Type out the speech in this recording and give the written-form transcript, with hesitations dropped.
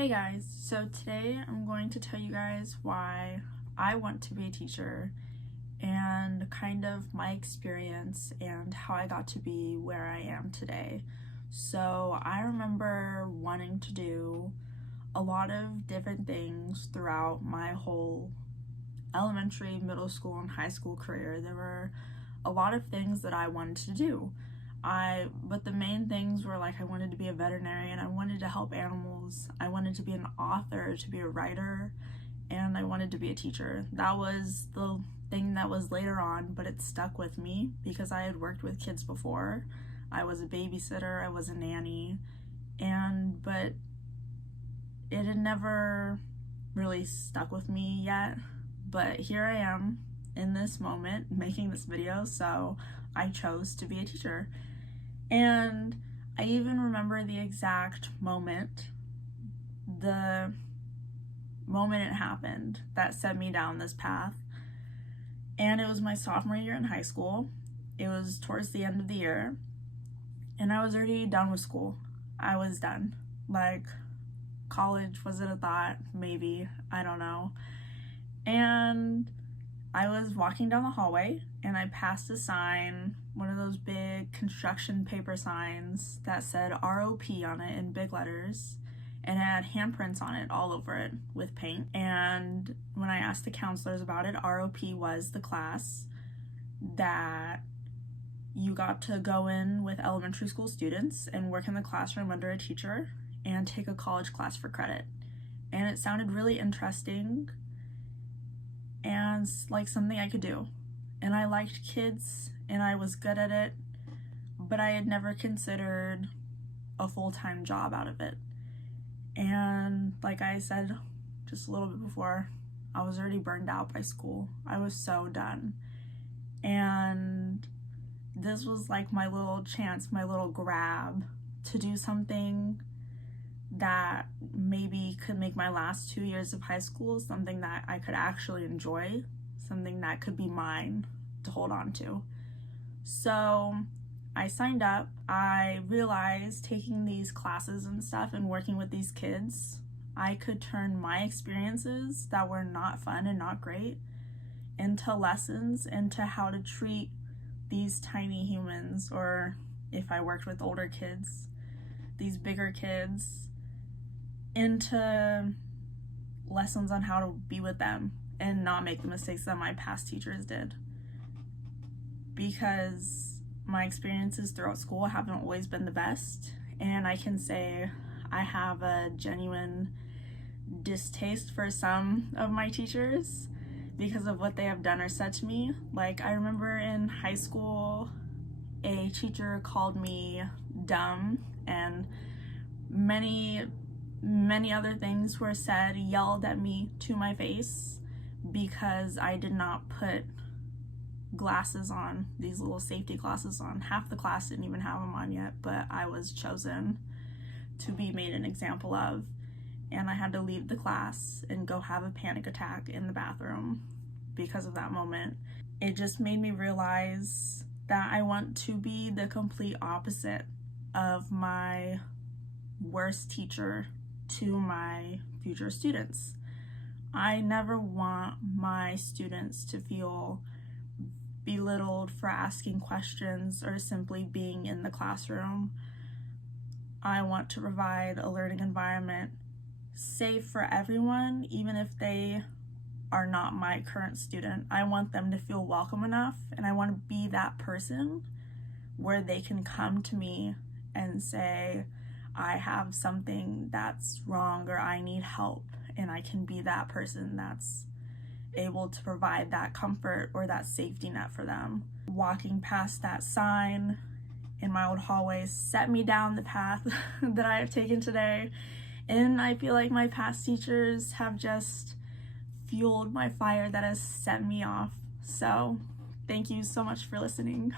Hey guys, so today I'm going to tell you guys why I want to be a teacher and kind of my experience and how I got to be where I am today. So I remember wanting to do a lot of different things throughout my whole elementary, middle school, and high school career. There were a lot of things that I wanted to do. But the main things were like I wanted to be a veterinarian, I wanted to help animals, I wanted to be an author, to be a writer, and I wanted to be a teacher. That was the thing that was later on, but it stuck with me because I had worked with kids before. I was a babysitter, I was a nanny, but it had never really stuck with me yet. But here I am in this moment making this video, so I chose to be a teacher. And I even remember the exact moment, the moment it happened that set me down this path. And it was my sophomore year in high school. It was towards the end of the year, and I was already done with school. I was done. Like, college wasn't a thought, maybe, I don't know. And I was walking down the hallway and I passed a sign, one of those big construction paper signs that said ROP on it in big letters, and it had handprints on it all over it with paint. And when I asked the counselors about it, ROP was the class that you got to go in with elementary school students and work in the classroom under a teacher and take a college class for credit. And it sounded really interesting and like something I could do. And I liked kids and I was good at it, but I had never considered a full-time job out of it. And like I said just a little bit before, I was already burned out by school. I was so done. And this was like my little chance, my little grab to do something that maybe could make my last 2 years of high school something that I could actually enjoy, something that could be mine to hold on to. So I signed up. I realized taking these classes and stuff and working with these kids, I could turn my experiences that were not fun and not great into lessons, into how to treat these tiny humans, or if I worked with older kids, these bigger kids, into lessons on how to be with them and not make the mistakes that my past teachers did. Because my experiences throughout school haven't always been the best, and I can say I have a genuine distaste for some of my teachers because of what they have done or said to me. Like, I remember in high school, a teacher called me dumb, and many other things were said, yelled at me to my face because I did not put glasses on, these little safety glasses on. Half the class didn't even have them on yet, but I was chosen to be made an example of, and I had to leave the class and go have a panic attack in the bathroom because of that moment. It just made me realize that I want to be the complete opposite of my worst teacher to my future students. I never want my students to feel belittled for asking questions or simply being in the classroom. I want to provide a learning environment safe for everyone, even if they are not my current student. I want them to feel welcome enough, and I want to be that person where they can come to me and say, I have something that's wrong, or I need help, and I can be that person that's able to provide that comfort or that safety net for them. Walking past that sign in my old hallways set me down the path that I have taken today, and I feel like my past teachers have just fueled my fire that has set me off. So thank you so much for listening.